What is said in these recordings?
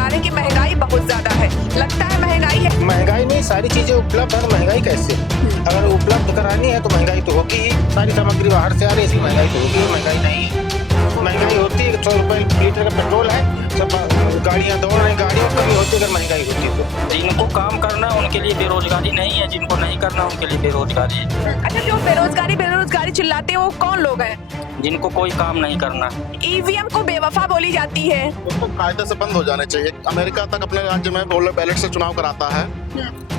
चिल्ला रहे हैं कि महंगाई बहुत ज्यादा है। लगता है महंगाई है। महंगाई नहीं, सारी चीजें उपलब्ध है, महंगाई कैसे? अगर उपलब्ध करानी है तो महंगाई तो होगी ही। सारी सामग्री बाहर से आ रही है, इसलिए महंगाई तो होगी, महंगाई नहीं है। महंगाई होती है, 100 रुपए लीटर का पेट्रोल है, सब गाड़ियां दौड़ रही, गाड़ियों की कमी होती है अगर महंगाई होती तो। जिनको काम करना है उनके लिए बेरोजगारी नहीं है, जिनको नहीं करना उनके लिए बेरोजगारी है। अच्छा, जो बेरोजगारी बेरोजगारी चिल्लाते हैं वो कौन लोग हैं? जिनको कोई काम नहीं करना। ईवीएम को बेवफा बोली जाती है। उसको कायदे से बंद हो जाने चाहिए। अमेरिका तक अपने राज्य में बैलेट से चुनाव कराता है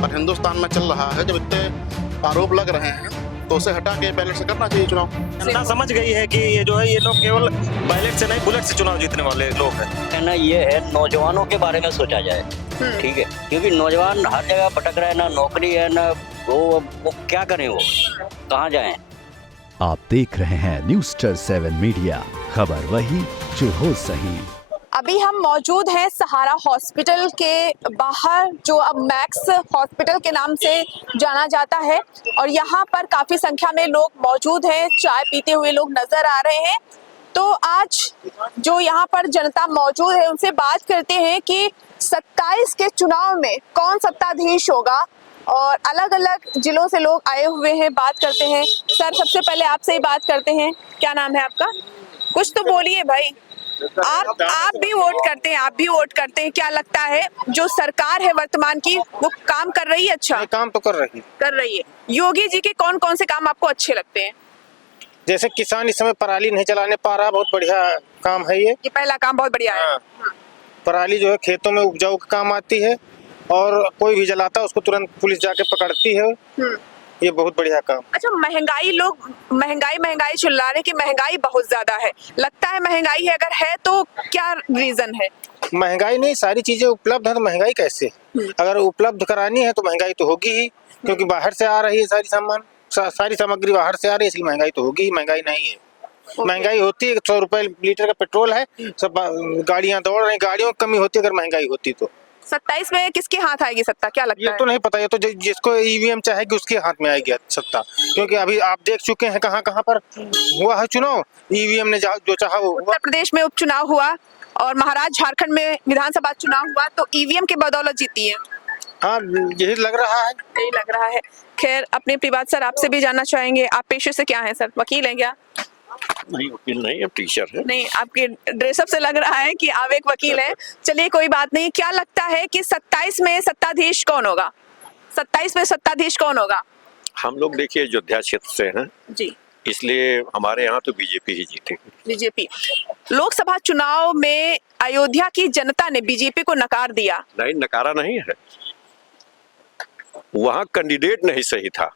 और हिंदुस्तान में चल रहा है। जब इतने आरोप लग रहे हैं तो उसे हटा के बैलेट से करना चाहिए चुनाव। जनता समझ गई है कि ये जो है ये लोग केवल बैलेट से नहीं बुलेट से चुनाव जीतने वाले लोग हैं। ना ये है नौजवानों के बारे में सोचा जाए, ठीक है, क्योंकि नौजवान हर जगह भटक रहे हैं, ना नौकरी है ना वो क्या करें, वो कहाँ जाएं। आप देख रहे हैं News-7 मीडिया, खबर वही जो हो सही। अभी हम मौजूद हैं सहारा हॉस्पिटल के बाहर, जो अब मैक्स हॉस्पिटल के नाम से जाना जाता है, और यहाँ पर काफी संख्या में लोग मौजूद हैं, चाय पीते हुए लोग नजर आ रहे हैं। तो आज जो यहाँ पर जनता मौजूद है उनसे बात करते हैं कि 27 के चुनाव में कौन सत्ताधीश होगा, और अलग अलग जिलों से लोग आए हुए हैं, बात करते हैं। सर, सबसे पहले आपसे ही बात करते हैं, क्या नाम है आपका? कुछ तो बोलिए भाई। आप भी वोट करते हैं, आप भी वोट करते हैं, क्या लगता है जो सरकार है वर्तमान की वो काम कर रही है? अच्छा, काम तो कर रही है। योगी जी के कौन कौन से काम आपको अच्छे लगते हैं? जैसे किसान इस समय पराली नहीं चलाने पा रहा, बहुत बढ़िया काम है ये पहला काम बहुत बढ़िया है। पराली जो है खेतों में उपजाऊ के काम आती है, और कोई भी जलाता है उसको तुरंत पुलिस जाके पकड़ती है। ये बहुत बढ़िया काम। अच्छा, महंगाई, लोग महंगाई चिल्ला रहे हैं कि महंगाई बहुत ज्यादा है। लगता है महंगाई है, अगर है तो क्या रीजन है? महंगाई नहीं, सारी चीजें उपलब्ध है तो महंगाई कैसे? अगर उपलब्ध करानी है तो महंगाई तो होगी ही, क्योंकि बाहर से आ रही है सारी सारी सामग्री बाहर से आ रही है, इसलिए महंगाई तो होगी ही, महंगाई नहीं है। महंगाई होती है, 100 रुपए लीटर का पेट्रोल है, सब गाड़ियां दौड़ रही, गाड़ियों की कमी होती है अगर महंगाई होती तो। 27 में किसके हाथ आएगी सत्ता, क्या लगता है? ये तो नहीं पता, ये तो जिसको ईवीएम चाहेगी उसके हाथ में आएगी सत्ता, क्योंकि अभी आप देख चुके हैं कहाँ कहाँ पर हुआ है चुनाव, ईवीएम ने जो चाहा वो। उत्तर प्रदेश में उपचुनाव हुआ और महाराष्ट्र झारखंड में विधानसभा चुनाव हुआ, तो ईवीएम के बदौलत जीती है। हाँ, यही लग रहा है, यही लग रहा है। खैर, अपने प्रियवाद सर, आपसे भी जानना चाहेंगे, आप पेशे से क्या हैं सर? वकील हैं क्या? नहीं, वकील नहीं, अब टीचर है। नहीं, आपके ड्रेसअप से लग रहा है कि आप एक वकील हैं। चलिए, कोई बात नहीं। क्या लगता है कि 27 में सत्ताधीश कौन होगा? 27 में सत्ताधीश कौन होगा? हम लोग देखिए अयोध्या क्षेत्र से हैं जी, इसलिए हमारे यहाँ तो बीजेपी ही जीतेगी। बीजेपी। लोकसभा चुनाव में अयोध्या की जनता ने बीजेपी को नकार दिया। नहीं, नकारा नहीं है, वहाँ कैंडिडेट नहीं सही था,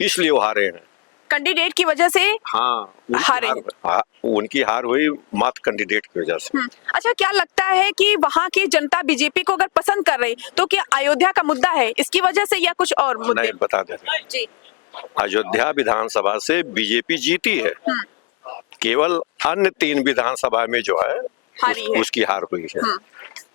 इसलिए वो हारे हैं। कैंडिडेट की वजह से हाँ, हारे। उनकी हार हुई मात्र कैंडिडेट की वजह से। अच्छा, क्या लगता है कि वहाँ की जनता बीजेपी को अगर पसंद कर रही तो क्या अयोध्या का मुद्दा है इसकी वजह से, या कुछ और मुद्दे? नहीं, बता दे रहे हैं। जी, अयोध्या विधानसभा से बीजेपी जीती है, केवल अन्य 3 विधानसभा में जो है उसकी हार हुई है,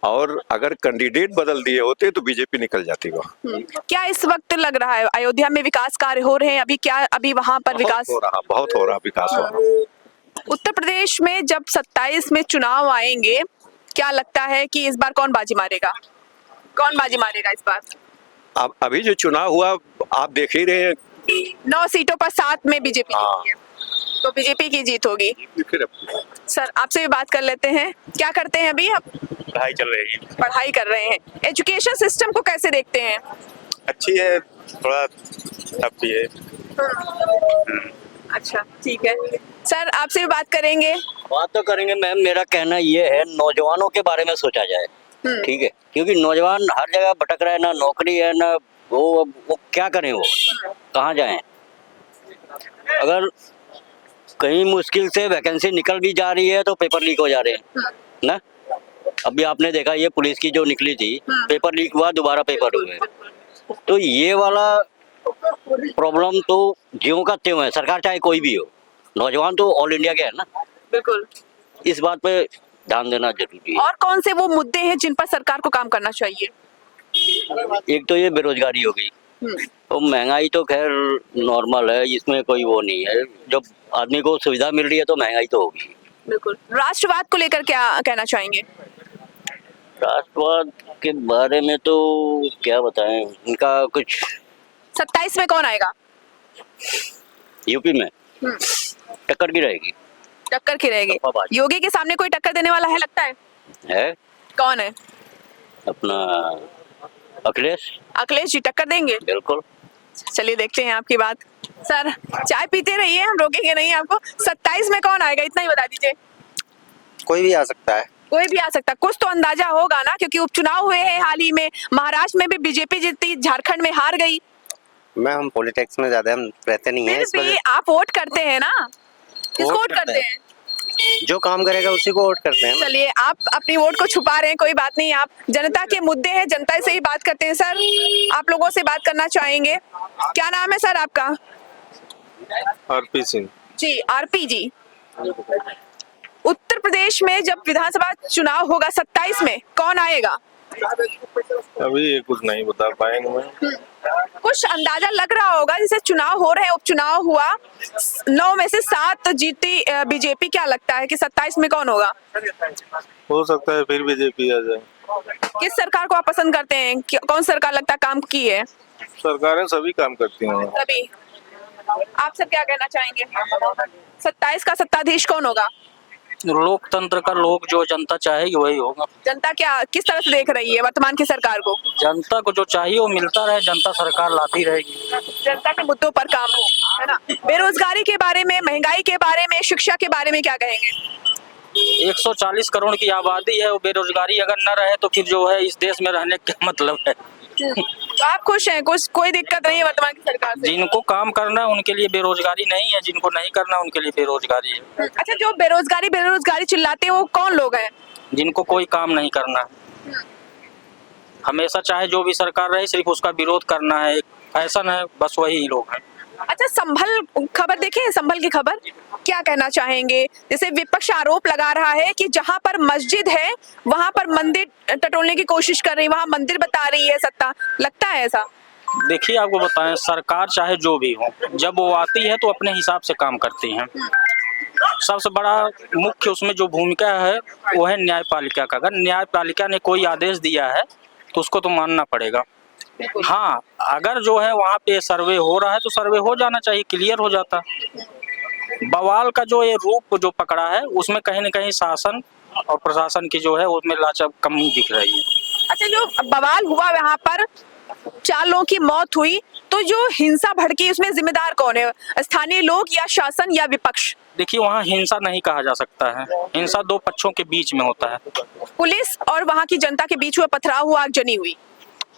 और अगर कैंडिडेट बदल दिए होते तो बीजेपी निकल जाती वहाँ। क्या इस वक्त लग रहा है अयोध्या में विकास कार्य हो रहे हैं अभी? क्या अभी वहाँ पर विकास बहुत हो रहा विकास हो रहा। उत्तर प्रदेश में जब 27 में चुनाव आएंगे, क्या लगता है कि इस बार कौन बाजी मारेगा? कौन बाजी मारेगा इस बार? अब अभी जो चुनाव हुआ आप देख ही रहे हैं, 9 सीटों पर 7 में बीजेपी जीती है, तो बीजेपी की जीत होगी। सर, आपसे भी बात कर लेते हैं, क्या करते हैं अभी आप? पढ़ाई चल रही है। पढ़ाई कर रहे हैं। एजुकेशन सिस्टम को कैसे देखते हैं? अच्छी है, थोड़ा टफ भी है। अच्छा, ठीक है। सर, आपसे भी बात करेंगे। बात तो करेंगे मैम, मेरा कहना ये है नौजवानों के बारे में सोचा जाए, ठीक है, क्योंकि नौजवान हर जगह भटक रहे हैं, ना नौकरी है ना वो क्या करें, वो कहाँ जाएं। अगर कहीं मुश्किल से वैकेंसी निकल भी जा रही है तो पेपर लीक हो जा रहे हैं ना। अभी आपने देखा ये पुलिस की जो निकली थी, पेपर लीक हुआ, दोबारा पेपर हुए, तो ये वाला प्रॉब्लम तो ज्यों का त्यों है। सरकार चाहे कोई भी हो, नौजवान तो ऑल इंडिया के है ना। बिल्कुल, इस बात पे ध्यान देना जरूरी है। और कौन से वो मुद्दे हैं जिन पर सरकार को काम करना चाहिए? एक तो ये बेरोजगारी हो गई, तो महंगाई तो खैर नॉर्मल है, इसमें कोई वो नहीं है। जब आदमी को सुविधा मिल रही है तो महंगाई तो होगी। बिल्कुल। राष्ट्रवाद को लेकर क्या कहना चाहेंगे? राष्ट्रवाद के बारे में तो क्या बताएं, इनका कुछ 27 में कौन आएगा? यूपी में टक्कर की रहेगी। टक्कर की रहेगी। सपाबाजी। योगी के सामने कोई टक्कर देने वाला है लगता है? कौन है? अपना अखिलेश। अखिलेश जी टक्कर देंगे? बिल्कुल। चलिए देखते हैं आपकी बात। सर चाय पीते रहिए, हम रोकेंगे नहीं आपको। 27 में कौन आएगा इतना ही बता दीजिए। कोई भी आ सकता है। कोई भी आ सकता है, कुछ तो अंदाजा होगा ना, क्योंकि उपचुनाव हुए हैं हाल ही में। महाराष्ट्र में भी बीजेपी जीती, झारखंड में हार गई। मैं हम पॉलिटिक्स में ज्यादा हम रहते नहीं है। फिर भी आप वोट करते हैं ना, किसको वोट करते हैं? जो काम करेगा उसी को वोट करते हैं। चलिए आप अपनी वोट को छुपा रहे हैं, कोई बात नहीं। आप जनता के मुद्दे हैं, जनता से ही बात करते हैं। सर आप लोगों से बात करना चाहेंगे, क्या नाम है सर आपका? आरपी सिंह जी आरपी जी। उत्तर प्रदेश में जब विधानसभा चुनाव होगा 27 में, कौन आएगा? अभी ये कुछ नहीं बता पाएंगे मैं। कुछ अंदाजा लग रहा होगा, जैसे चुनाव हो रहे हैं, उपचुनाव हुआ, 9 में से 7 जीती बीजेपी। क्या लगता है कि 27 में कौन होगा? हो सकता है फिर बीजेपी आ जाए। किस सरकार को आप पसंद करते हैं? कौन सरकार लगता है काम की है? सरकारें सभी काम करती हैं। तभी आप सब क्या कहना चाहेंगे? 27 का सत्ताधीश कौन होगा? लोकतंत्र का लोग जो जनता चाहेगी वही होगा। जनता क्या किस तरह से देख रही है वर्तमान की सरकार को? जनता को जो चाहिए वो मिलता रहे, जनता सरकार लाती रहेगी। जनता के मुद्दों पर काम हो, है ना? बेरोजगारी के बारे में, महंगाई के बारे में, शिक्षा के बारे में क्या कहेंगे? 140 करोड़ की आबादी है, वो बेरोजगारी अगर न रहे तो फिर जो है इस देश में रहने का मतलब है। तो आप खुश हैं, कुछ कोई दिक्कत नहीं है वर्तमान की सरकार से? जिनको काम करना है उनके लिए बेरोजगारी नहीं है, जिनको नहीं करना उनके लिए बेरोजगारी है। अच्छा, जो बेरोजगारी बेरोजगारी चिल्लाते हैं वो कौन लोग हैं? जिनको कोई काम नहीं करना, हमेशा चाहे जो भी सरकार रहे सिर्फ उसका विरोध करना है, एक फैशन है, बस वही लोग हैं। अच्छा, संभल खबर देखें, संभल की खबर क्या कहना चाहेंगे? जैसे विपक्ष आरोप लगा रहा है कि जहां पर मस्जिद है वहां पर मंदिर टटोलने की कोशिश कर रही है, वहां मंदिर बता रही है सत्ता। लगता है ऐसा? देखिए आपको बताएं, सरकार चाहे जो भी हो, जब वो आती है तो अपने हिसाब से काम करती है। सबसे बड़ा मुख्य उसमें जो भूमिका है वो है न्यायपालिका का। अगर न्यायपालिका ने कोई आदेश दिया है तो उसको तो मानना पड़ेगा। हाँ, अगर जो है वहाँ पे सर्वे हो रहा है तो सर्वे हो जाना चाहिए, क्लियर हो जाता। बवाल का जो ये रूप जो पकड़ा है उसमें कहीं न कहीं शासन और प्रशासन की जो है उसमें लाचार कमी दिख रही है। अच्छा, जो बवाल हुआ वहां पर 4 लोगों की मौत हुई, तो जो हिंसा भड़की उसमें जिम्मेदार कौन है? स्थानीय लोग या शासन या विपक्ष? देखिए वहाँ हिंसा नहीं कहा जा सकता है, हिंसा 2 पक्षों के बीच में होता है। पुलिस और वहां की जनता के बीच में पथराव हुआ, आगजनी हुई।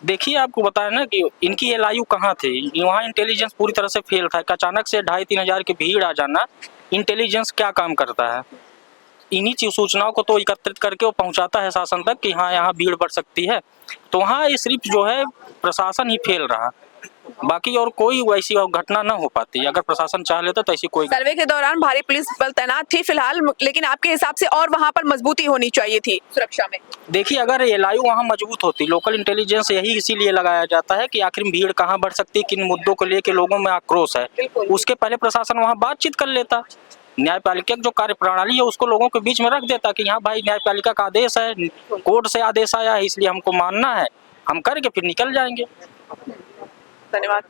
देखिए आपको बताया ना कि इनकी एलआईयू कहाँ थी, वहाँ इंटेलिजेंस पूरी तरह से फेल था। अचानक से 2,500-3 हजार की भीड़ आ जाना, इंटेलिजेंस क्या काम करता है? इन्हीं चीज सूचनाओं को तो एकत्रित करके वो पहुंचाता है शासन तक कि हाँ यहाँ भीड़ बढ़ सकती है। तो वहाँ ये सिर्फ जो है प्रशासन ही फेल रहा, बाकी और कोई वैसी घटना ना हो पाती। अगर प्रशासन चाह लेता तो ऐसी कोई। सर्वे के दौरान भारी पुलिस बल तैनात थी फिलहाल, लेकिन आपके हिसाब से और वहां पर मजबूती होनी चाहिए थी सुरक्षा में। देखिए अगर एलआईयू वहाँ मजबूत होती, लोकल इंटेलिजेंस यही इसीलिए लगाया जाता है कि आखिर भीड़ कहाँ बढ़ सकती है, किन मुद्दों को लेकर लोगों में आक्रोश है, उसके पहले प्रशासन वहाँ बातचीत कर लेता। न्यायपालिका की जो कार्य प्रणाली है उसको लोगों के बीच में रख देता कि हाँ भाई न्यायपालिका का आदेश है, कोर्ट से आदेश आया है, इसलिए हमको मानना है, हम करके फिर निकल जाएंगे। धन्यवाद।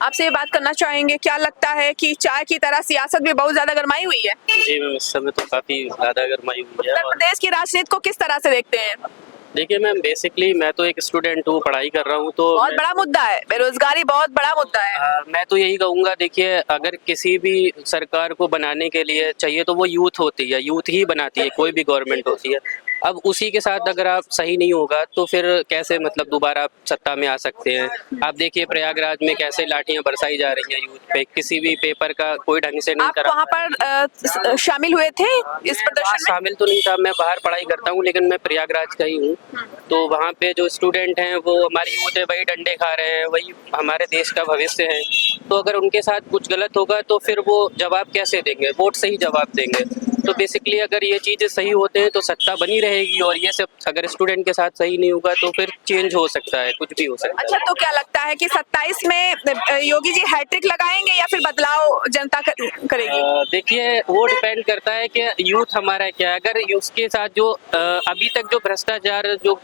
आपसे ये बात करना चाहेंगे, क्या लगता है कि चाय की तरह सियासत भी बहुत ज्यादा गरमाई हुई है? जी मैम, इस समय तो काफी ज्यादा गरमाई हुई है। उत्तर प्रदेश की राजनीति को किस तरह से देखते हैं? देखिए मैम, बेसिकली मैं तो एक स्टूडेंट हूँ, पढ़ाई कर रहा हूँ, तो बहुत बड़ा मुद्दा है, बेरोजगारी बहुत बड़ा मुद्दा है। मैं तो यही कहूँगा, देखिए अगर किसी भी सरकार को बनाने के लिए चाहिए तो वो यूथ होती है, यूथ ही बनाती है, कोई भी गवर्नमेंट होती है। अब उसी के साथ अगर आप सही नहीं होगा तो फिर कैसे मतलब दोबारा आप सत्ता में आ सकते हैं? आप देखिए प्रयागराज में कैसे लाठियां बरसाई जा रही हैं यूथ पे, किसी भी पेपर का कोई ढंग से नहीं आप करा। वहाँ पर शामिल हुए थे इस प्रदर्शन में? शामिल तो नहीं था, मैं बाहर पढ़ाई करता हूँ, लेकिन मैं प्रयागराज का ही हूँ। तो वहाँ पे जो स्टूडेंट हैं वो हमारी यूथ है, वही डंडे खा रहे हैं, वही हमारे देश का भविष्य है। तो अगर उनके साथ कुछ गलत होगा तो फिर वो जवाब कैसे देंगे? वोट से ही जवाब देंगे। तो बेसिकली अगर ये चीज़ें सही होते हैं तो सत्ता बनी रहेगी, और ये सब अगर स्टूडेंट के साथ सही नहीं होगा तो फिर चेंज हो सकता है, कुछ भी हो सकता है। अच्छा, तो क्या लगता है कि 27 में योगी जी हैट्रिक लगाएंगे या फिर बदलाव जनता करेगी? देखिए, वो डिपेंड करता है कि यूथ हमारा क्या है। अगर उसके साथ जो अभी तक जो भ्रष्टाचार जो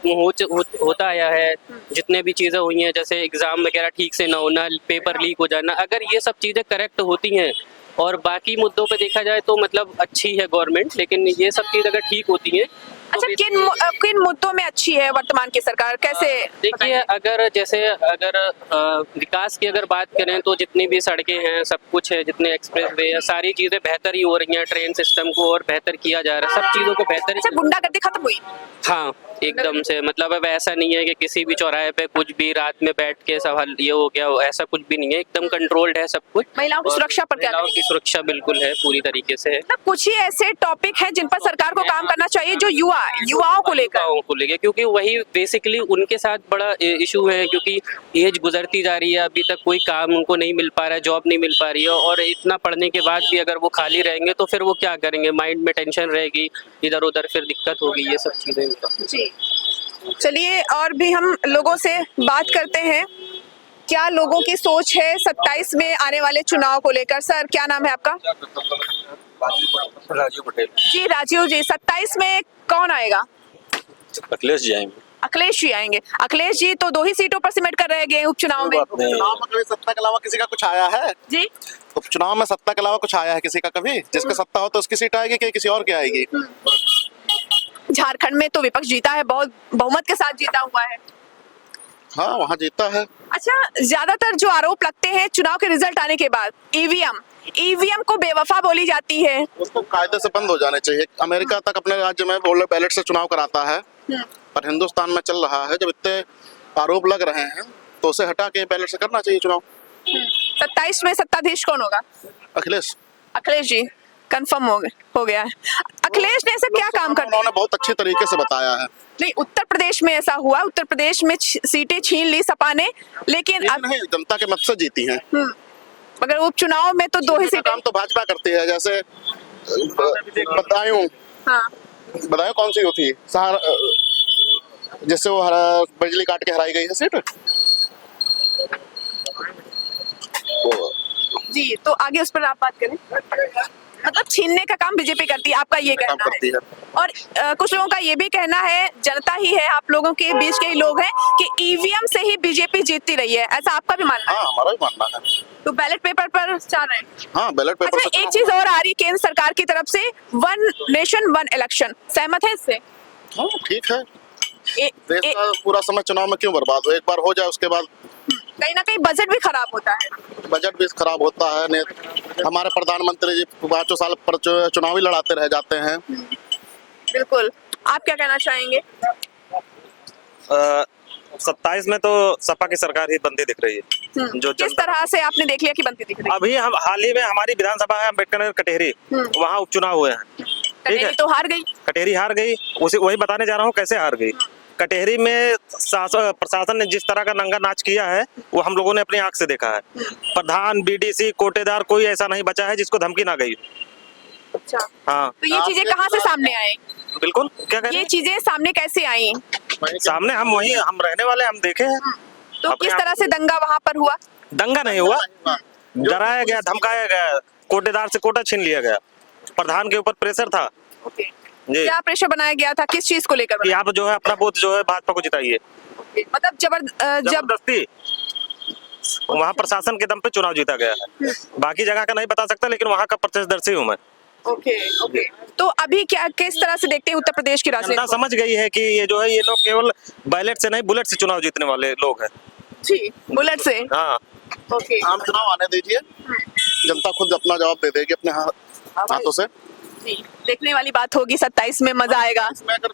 होता आया है, जितने भी चीज़ें हुई हैं, जैसे एग्ज़ाम वगैरह ठीक से ना होना, पेपर लीक हो जाना, अगर ये सब चीज़ें करेक्ट होती हैं और बाकी मुद्दों पे देखा जाए तो मतलब अच्छी है गवर्नमेंट, लेकिन ये सब चीज़ अगर ठीक होती हैं तो अच्छा, किन मुद्दों में अच्छी है वर्तमान की सरकार, कैसे? देखिए, अगर जैसे अगर विकास की अगर बात करें तो जितनी भी सड़कें हैं, सब कुछ है, जितने एक्सप्रेस वे हैं, सारी चीज़ें बेहतर ही हो रही हैं। ट्रेन सिस्टम को और बेहतर किया जा रहा है, सब चीज़ों को बेहतर। अच्छा, गुंडागर्दी खत्म हुई? हाँ, एकदम से। मतलब अब ऐसा नहीं है कि किसी भी चौराहे पे कुछ भी रात में बैठ के सवाल ये हो गया, ऐसा कुछ भी नहीं है, एकदम कंट्रोल्ड है सब कुछ। महिलाओं की और सुरक्षा पर क्या महिलाओं की सुरक्षा बिल्कुल है, पूरी तरीके से है। मतलब कुछ ही ऐसे टॉपिक हैं जिन पर सरकार को काम करना चाहिए जो युवाओं को लेकर, क्योंकि वही बेसिकली उनके साथ बड़ा इशू है, क्योंकि एज गुजरती जा रही है, अभी तक कोई काम उनको नहीं मिल पा रहा है, जॉब नहीं मिल पा रही है, और इतना पढ़ने के बाद भी अगर वो खाली रहेंगे तो फिर वो क्या करेंगे, माइंड में टेंशन रहेगी, इधर उधर फिर दिक्कत होगी, ये सब चीजें। जी, चलिए और भी हम लोगों से बात करते हैं, क्या लोगों की सोच है 27 में आने वाले चुनाव को लेकर। सर, क्या नाम है आपका? राजीव पटेल। जी राजीव जी, 27 में कौन आएगा? अखिलेश जी आएंगे। अखिलेश जी आएंगे। अखिलेश जी तो 2 ही सीटों पर सिमट कर रह गए उपचुनाव में। चुनाव में कभी सत्ता के अलावा किसी का कुछ आया है जी? उपचुनाव में सत्ता के अलावा कुछ आया है किसी का कभी? जिसका सत्ता हो तो उसकी सीट आएगी कि किसी और की आएगी? झारखंड में तो विपक्ष जीता है, बहुत बहुमत के साथ जीता हुआ है। हाँ, वहाँ जीता है। अच्छा, ज्यादातर जो आरोप लगते हैं चुनाव के रिजल्ट आने के बाद, ईवीएम को बेवफा बोली जाती है। उसको कायदे से बंद हो जाने चाहिए। अमेरिका तक अपने राज्य में बैलेट से चुनाव कराता है, पर हिंदुस्तान में चल रहा है, जब इतने आरोप लग रहे हैं तो उसे हटा के बैलेट से करना चाहिए चुनाव। 27 में सत्ताधीश कौन होगा? अखिलेश जी कंफर्म हो गया है। अखिलेश ने ऐसा क्या काम करना? उन्होंने बहुत अच्छे तरीके से बताया है। नहीं, उत्तर प्रदेश में ऐसा हुआ, उत्तर प्रदेश में सीटें छीन ली सपा ने, लेकिन अब नहीं, जनता के मत से जीती हैं। मगर उपचुनाव में तो 2 ही सीटें। काम तो भाजपा करती है, जैसे बदायूं कौन सी होती है जिससे वो बिजली काट के हराई गई है सीट। जी, तो आगे उस पर आप बात करें। मतलब छीनने का काम बीजेपी करती है, आपका ये कहना है। और कुछ लोगों का ये भी कहना है, जनता ही है, आप लोगों के बीच के ही लोग हैं, कि ईवीएम से ही बीजेपी जीतती रही है, ऐसा आपका भी मानना है? हाँ, हमारा भी मानना है। तो बैलेट पेपर पर चाह रहे हैं? हाँ, बैलेट पेपर। अच्छा, एक चीज और आ रही केंद्र सरकार की तरफ से, 1 नेशन 1 इलेक्शन, सहमत है इससे? हाँ, ठीक है। देश का पूरा समय चुनाव में क्यों बर्बाद हो? एक बार हो जाए उसके बाद कहीं ना कहीं बजट भी खराब होता है। बजट भी खराब होता है। हमारे प्रधानमंत्री जी 5 साल पर चुनावी लड़ाते रह जाते हैं। बिल्कुल, आप क्या कहना चाहेंगे? 27 में तो सपा की सरकार ही बनती दिख रही है। जो किस तरह से आपने देख लिया कि बनती दिख रही है? अभी हम हाल ही में हमारी विधानसभा है अम्बेडकर नगर कटेहरी, वहाँ उपचुनाव हुए हैं। ठीक है, तो हार गई। कटेहरी हार गई, उसे वही बताने जा रहा हूँ कैसे हार गई। कटेहरी में प्रशासन ने जिस तरह का नंगा नाच किया है वो हम लोगों ने अपनी आंख से देखा है। प्रधान, बीडीसी, कोटेदार, कोई ऐसा नहीं बचा है जिसको धमकी ना गई। अच्छा, हाँ, तो ये चीजें कहाँ से सामने आए? बिल्कुल, क्या कह रहे ये हैं? चीजें सामने कैसे आई? सामने हम रहने वाले, हम देखे हैं। तो किस तरह से दंगा वहाँ पर हुआ? दंगा नहीं हुआ, डराया गया, धमकाया गया, कोटेदार से कोटा छीन लिया गया, प्रधान के ऊपर प्रेशर था। क्या प्रेशर बनाया गया था, किस चीज को लेकर? कि आप जो है अपना वोट जो है भाजपा को जिताइए। मतलब जबरदस्ती वहाँ प्रशासन के दम पे चुनाव जीता गया है। बाकी जगह का नहीं बता सकता, लेकिन वहाँ का प्रत्यक्षदर्शी हूँ मैं। ओके। तो अभी क्या किस तरह से देखते हैं उत्तर प्रदेश की राजनीति? जनता समझ गई है कि ये जो है ये लोग केवल बैलेट से नहीं बुलेट से चुनाव जीतने वाले लोग हैं। जी, बुलेट से। हाँ, ओके। आम चुनाव आने दीजिए, जनता खुद अपना जवाब दे देगी अपने हाथों से। जी, देखने वाली बात होगी, 27 में मजा आएगा। इसमें अगर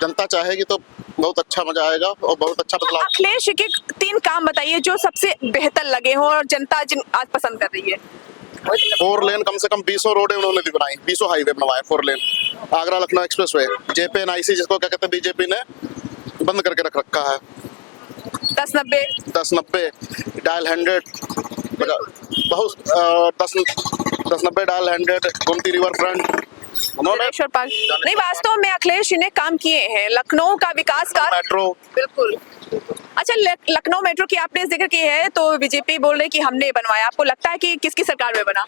जनता चाहेगी तो बहुत अच्छा मजा आएगा और बहुत अच्छा बदलाव। अखिलेश के 3 काम बताइए जो सबसे बेहतर लगे हो और जनता आज पसंद कर रही है। 4 लेन कम से कम 20 रोडें उन्होंने भी बनाई, 20 हाईवे बनवाए, 4 लेन। आगरा लखनऊ एक्सप्रेसवे, JPNIC जिसको क्या कहते हैं बीजेपी ने बंद करके रखा है। 1090 डायल 100 बहुत 1090 dial 100 Gomti river front Jaleshwar park नहीं, वास्तव में अखिलेश जी ने काम किए हैं लखनऊ का विकास का। मेट्रो बिल्कुल। अच्छा, लखनऊ मेट्रो की आपने जिक्र की है तो बीजेपी बोल रही कि हमने बनवाया, आपको लगता है कि किसकी सरकार में बना?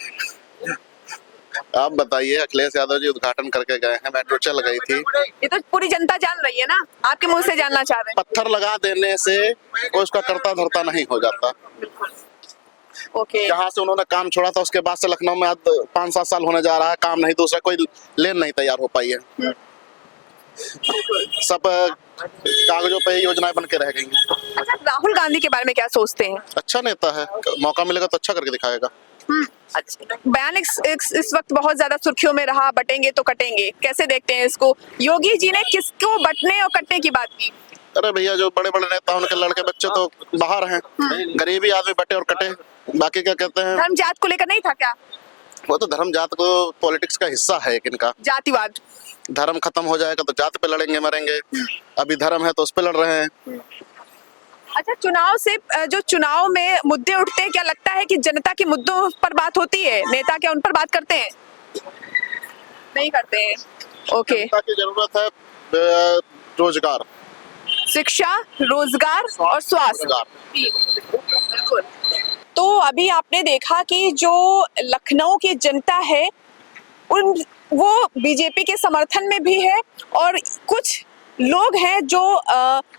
आप बताइए, अखिलेश यादव जी उद्घाटन करके गए हैं, मेट्रो चल गई थी। ये तो पूरी जनता जान रही है ना, आपके मुंह से जानना चाह रहे पत्थर लगा देने से कोई उसका करता धरता नहीं हो जाता। हैं। ओके, जहाँ से उन्होंने काम छोड़ा था उसके बाद से लखनऊ में आज 5-7 साल होने जा रहा है, काम नहीं, दूसरा कोई लेन नहीं तैयार हो पाई है। सब कागजों पे योजनाएं बन के रह गई हैं। अच्छा, राहुल गांधी के बारे में क्या सोचते हैं? अच्छा नेता है, मौका मिलेगा तो अच्छा करके दिखाएगा। अच्छा, बयान इस वक्त बहुत ज्यादा सुर्खियों में रहा, बटेंगे तो कटेंगे, कैसे देखते हैं इसको? योगी जी ने किसको बटने और कटने की बात की? अरे भैया, जो बड़े बड़े नेता उनके लड़के बच्चे तो बाहर हैं, गरीबी आदमी बटे और कटे, बाकी क्या कहते हैं, धर्म जात को लेकर नहीं था क्या? वो तो धर्म जात को पॉलिटिक्स का हिस्सा है एक इनका। जातिवाद। धर्म खत्म हो जाएगा तो जात पे लड़ेंगे मरेंगे, अभी धर्म है तो उस पे लड़ रहे हैं। अच्छा, चुनाव से जो चुनाव में मुद्दे उठते हैं, क्या लगता है कि जनता के मुद्दों पर बात होती है? नेता क्या उन पर बात करते हैं? नहीं करते हैं। ओके, जनता की जरूरत है रोजगार, शिक्षा, रोजगार और स्वास्थ्य। बिल्कुल। तो अभी आपने देखा कि जो लखनऊ की जनता है वो बीजेपी के समर्थन में भी है और कुछ लोग हैं जो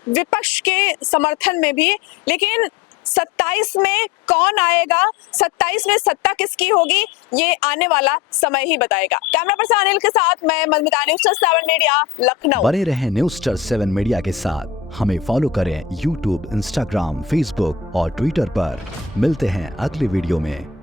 विपक्ष के समर्थन में भी, लेकिन 27 में कौन आएगा, 27 में सत्ता किसकी होगी, ये आने वाला समय ही बताएगा। कैमरा पर्सन अनिल के साथ मैं मधुमिता, न्यूज़7 मीडिया, लखनऊ। बने रहें न्यूज़7 मीडिया के साथ, हमें फॉलो करें YouTube, Instagram, Facebook और Twitter पर। मिलते हैं अगली वीडियो में।